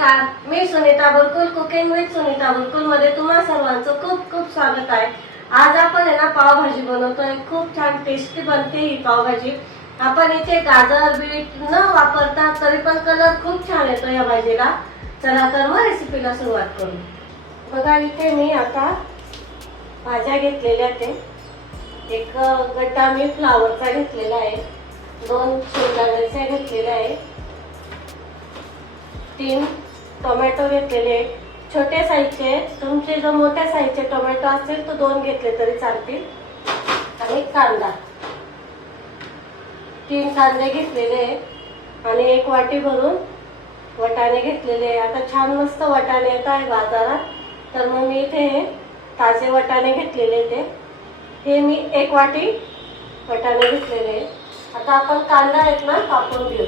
नमस्कार. मी Sunita Burkul cooking with Sunita बुरकुलमध्ये तुम्हा सर्वांचं खूप खूप स्वागत आहे. आज आपण आहे ना पावभाजी बनवतोय. खूप छान टेस्टी बनते ही पावभाजी. आपण इथे गाजर बीट न वापरता तरी पण कलर खूप छान येतो या भाजीला. चला तर मग रेसिपीला सुरुवात करू. बघा इथे मी आता भाज्या घेतलेल्या ते एक गड्डा मी फ्लावरचा घेतलेला आहे. दोन शिमला मिरच्या घेतलेल्या आहे. तीन टोमॅटो घेतलेले छोटे साईजचे तुमचे जर मोठ्या साईजचे टोमॅटो असतील तर दोन घेतले तरी चालतील. आणि कांदा. तीन कांदे घेतलेले आहेत. आणि एक वाटी भरून वटाणे घेतलेले आता छान मस्त वटाणे येत आहे बाजारात. तर मग मी इथे हे ताजे वटाणे घेतलेले ते. हे मी एक वाटी वटाणे घेतलेले आहे आता आपण कांदा आहेत ना कापून घेऊ.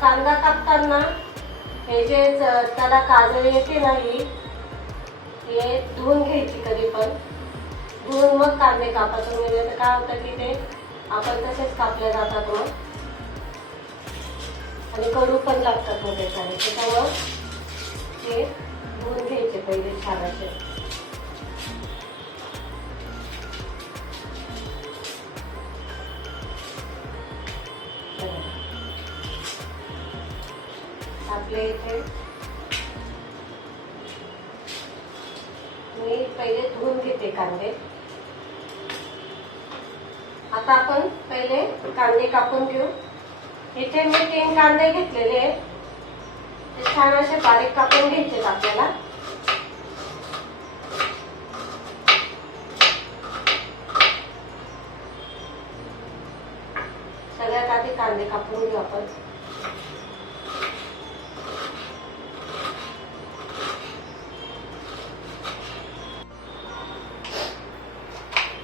कांदा कापताना हे जे त्याला काजळ येते ना ही हे धुवून घ्यायची कधी पण. धुवून मग कांदे कापायचं म्हणजे तर काय होतं की ते आपण तसेच कापले जातात मग. आणि कडू पण लागतात मग त्याच्याने. त्याच्यामुळं ते धुवून घ्यायचे पहिले छान असे. आपले इथे मी पहिले धुवून घेते कांदे. आता आपण पहिले कांदे कापून घेऊ. इथे मी तीन कांदे घेतलेले आहेत. ते छान असे बारीक कापून घ्यायचे आपल्याला. सगळ्यात आधी कांदे कापून घेऊ आपण.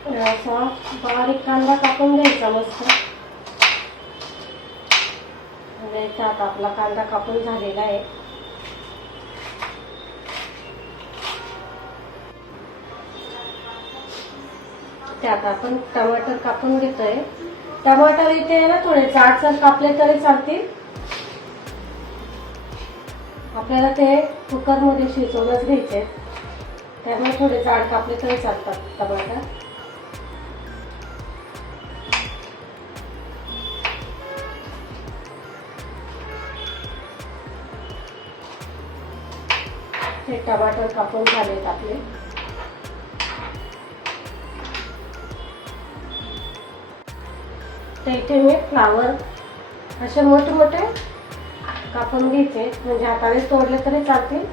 असा बारीक कांदा कापून घ्यायचा मस्त. द्यायचा त्यात आपला कांदा कापून झालेला आहे. त्यात आपण टमाटर कापून घेतोय. टमाटर इथे आहे ना थोडे जाडसर कापले तरी चालतील. आपल्याला ते कुकरमध्ये शिजवूनच घ्यायचे त्यामुळे थोडे जाड कापले तरी चालतात टमाटर. हे टमाटर कापून झालेत आपले. तर इथे मी फ्लावर असे मोठे मोठे कापून घ्यायचे. म्हणजे हाताने तोडले तरी चालतील.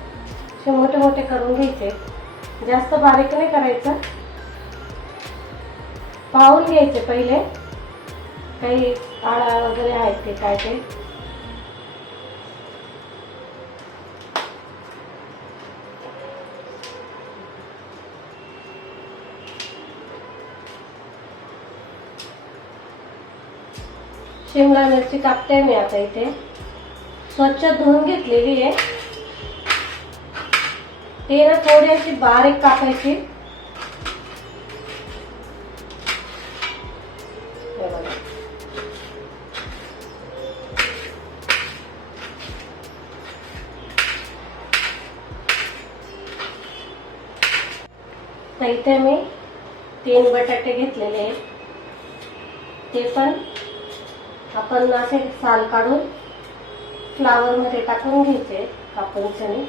असे मोठे मोठे करून घ्यायचे. जास्त बारीक नाही करायचं. पाहून घ्यायचे पहिले. काही आळा वगैरे आहेत ते काय ते. शिमला मिरची कापते मी आता इथे. स्वच्छ धुवून घेतलेली आहे. ती ना थोडी अशी बारीक कापायची तर इथे मी तीन बटाटे घेतलेले आहेत. ते पण आपण असे साल काढून फ्लावरमध्ये टाकून घ्यायचे कापून चणे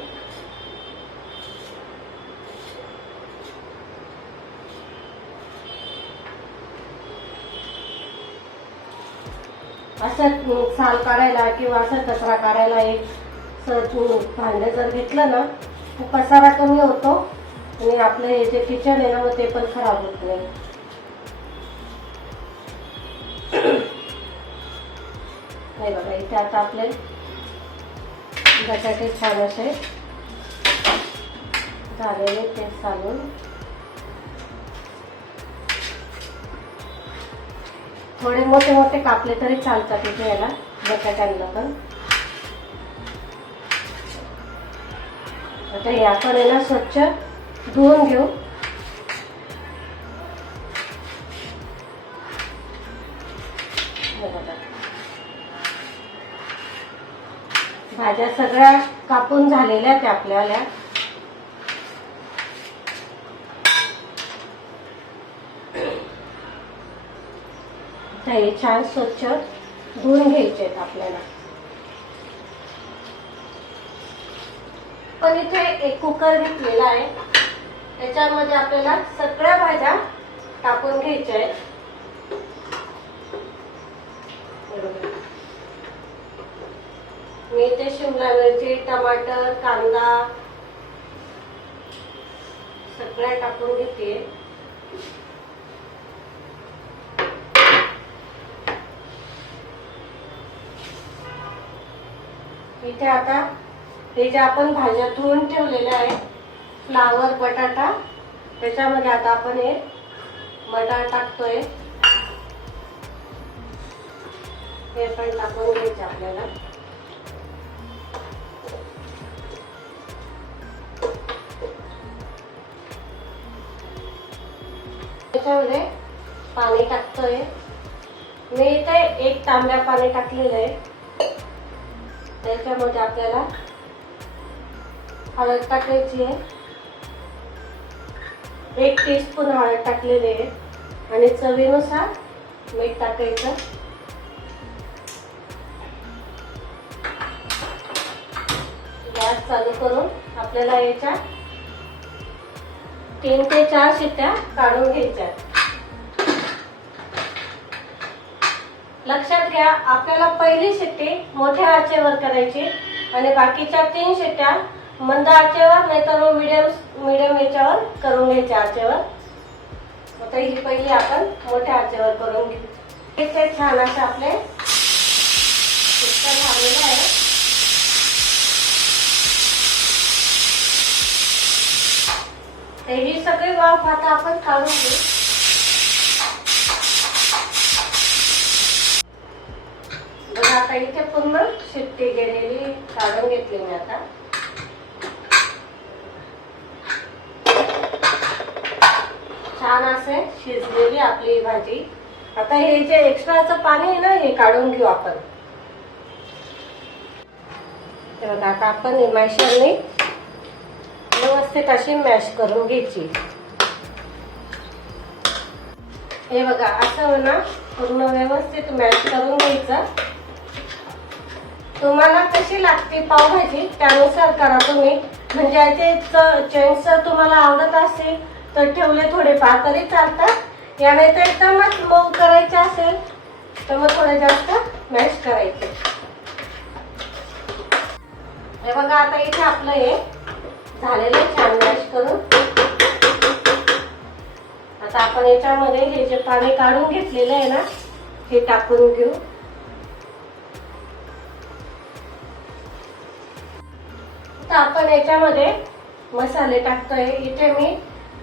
असं साल काढायला किंवा असं कचरा काढायला एक स- भांडं जर घेतलं ना तर पसारा कमी होतो आणि आपलं हे जे किचन आहे ना मग ते पण खराब होत नाही. हे बघा इथे आता आपले बटाटे छान असे झालेले ते चालून. थोडे मोठे मोठे कापले तरी चालतात इथे याला बटाट्यांना पण. आता या पण स्वच्छ धुवून घेऊ. भाज्या सगळ्या कापून झालेल्या आहेत आपल्याला. हे छान स्वच्छ धुवून घ्यायचे आहेत आपल्याला. पण इथे एक कुकर घेतलेला आहे. त्याच्यामध्ये आपल्याला सगळ्या भाज्या टाकून घ्यायच्या आहेत. मी इथे शिमला मिरची टमाटर कांदा सगळ्या टाकून घेते. इथे आता हे जे आपण भाज्या धुवून ठेवलेल्या आहे फ्लावर बटाटा त्याच्यामध्ये आता आपण हे बटाटा टाकतोय. हे पण टाकून घ्यायचे आपल्याला. याच्यामध्ये पाणी टाकतोय. मी इथे एक तांब्या पाणी टाकलेलं आहे. त्याच्यामध्ये आपल्याला हळद टाकायची आहे. एक टीस्पून हळद टाकलेली आहे. आणि चवीनुसार मीठ टाकायचं. गॅस चालू करून आपल्याला याच्या तीन ते चार शिट्ट्या काढून घ्यायच्या लक्षात घ्या आपल्याला पहिली शिट्टी मोठ्या आचेवर करायची आणि बाकीच्या तीन शिट्ट्या मंद आचेवर नाही तर मग मिडियम मिडियम याच्यावर करून घ्यायच्या आचेवर. आता ही पहिली आपण मोठ्या आचेवर करून घेऊ. इथे छान असे आपले शिट्ट्या झालेले आहे तर ही सगळी वाफ आता आपण काढून घेऊ. आता इथे पूर्ण शिट्टी गेलेली काढून घेतली मी आता. छान असे शिजलेली आपली भाजी. आता हे जे एक्स्ट्राचं पाणी आहे ना हे काढून घेऊ आपण. हे आता आपण हे मॅशरने व्यवस्थित अशी मॅश करून घ्यायची. हे बघा असं ना पूर्ण व्यवस्थित मॅश करून घ्यायचं. तुम्हाला कशी लागते पावभाजी त्यानुसार करा तुम्ही. म्हणजे याचे चेंज जर तुम्हाला आवडत असेल तर ठेवले थोडे पातळी तरी चालतात. याने तर एकदमच मऊ करायचे असेल तर मग थोडे जास्त मॅश करायचे. हे बघा आता इथे आपलं हे झालेलं आहे छान मॅश करून. आता आपण याच्यामध्ये हे जे पाणी काढून घेतलेलं आहे ना हे टाकून घेऊ. आता आपण याच्यामध्ये मसाले टाकतोय. इथे मी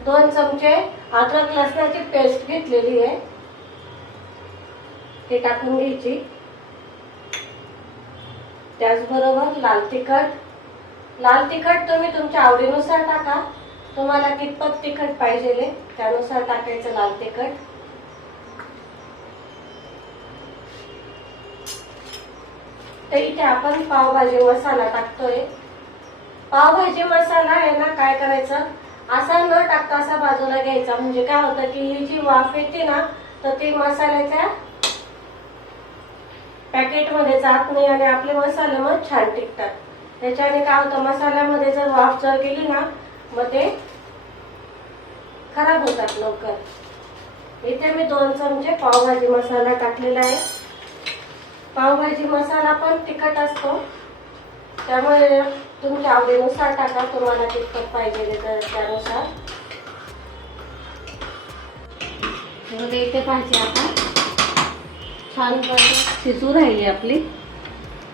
दोन चमचे अद्रक लसणाची पेस्ट घेतलेली आहे. ते टाकून घ्यायची. त्याचबरोबर लाल तिखट. लाल तिखट तुम्ही तुमच्या आवडीनुसार टाका. तुम्हाला कितपत तिखट पाहिजे त्यानुसार टाकायचं लाल तिखट. तर इथे आपण पावभाजी मसाला टाकतोय. पावभाजी मसाला आहे ना काय करायचं? असा न टाकता असा बाजूला घ्यायचा. म्हणजे काय होतं की ही जी वाफ येते ना तर ती मसाल्याच्या पॅकेटमध्ये जात नाही आणि आपले मसाले मग छान टिकतात. त्याच्याने काय होतं मसाल्यामध्ये जर वाफ जर गेली ना मग ते खराब होतात लवकर. इथे मी दोन चमचे पावभाजी मसाला टाकलेला आहे. पावभाजी मसाला पण तिखट असतो. त्यामुळे तुमच्या आवडीनुसार टाका तुम्हाला तिखट पाहिजे तर त्यानुसार. इथे पाहिजे आता. छान शिजू राहिली आपली.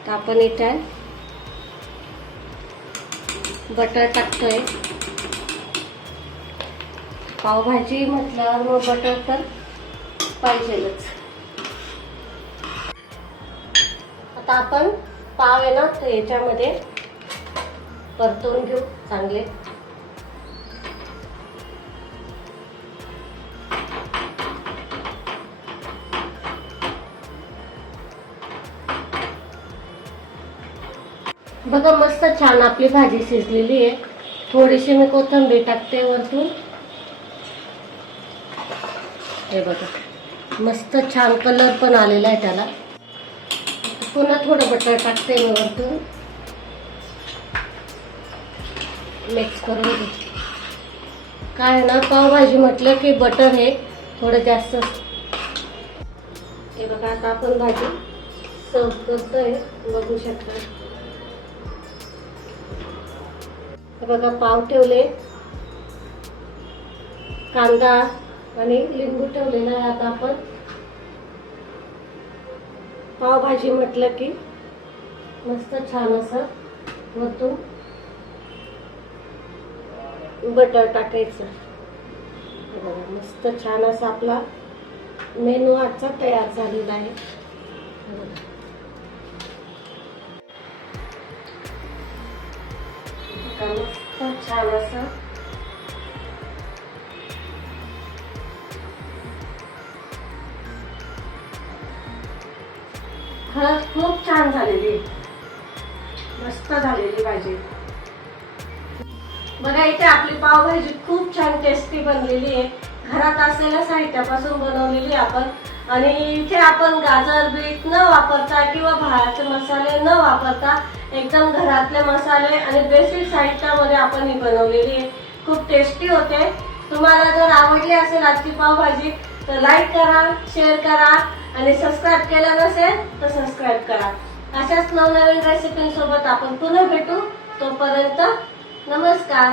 तर आपण इथे बटर टाकतोय. पावभाजी म्हटल्यावर मग बटर तर पाहिजेलच. आता आपण पाव आहे ना तर याच्यामध्ये परतून घेऊ चांगले. बघा मस्त छान आपली भाजी शिजलेली आहे. थोडीशी मी कोथिंबीर टाकते वरतून. हे बघा. मस्त छान कलर पण आलेला आहे त्याला. पुन्हा थोडं बटर टाकते मी वरतून. मिक्स करून घे काय आहे ना पावभाजी म्हटलं की बटर हे थोडं जास्त. हे बघा आता आपण भाजी सर्व करतोय बघू शकता. हे बघा पाव ठेवले. कांदा आणि लिंबू ठेवलेला आहे आता आपण. पावभाजी म्हटलं की मस्त छान असं वरतून बटर टाकायचं. बघा मस्त छान असा आपला मेनू आजचा तयार झालेला आहे. बघा, मस्त छान असं हळद खूप छान झालेली. मस्त झालेली भाजी. बघा इथे आपली पावभाजी खूप छान टेस्टी बनलेली आहे. घरात असलेल्या साहित्यापासून बनवलेली आपण. आणि इथे आपण गाजर बीट न वापरता किंवा बाहेरचे मसाले न वापरता एकदम घरातले मसाले आणि बेसिक साहित्यामध्ये आपण ही बनवलेली आहे. खूप टेस्टी होते. तुम्हाला जर आवडली असेल आजची पावभाजी तर लाईक करा शेअर करा. आणि सबस्क्राईब केलं नसेल तर सबस्क्राईब करा. अशाच नवनवीन रेसिपींसोबत आपण पुन्हा भेटू. तोपर्यंत नमस्कार.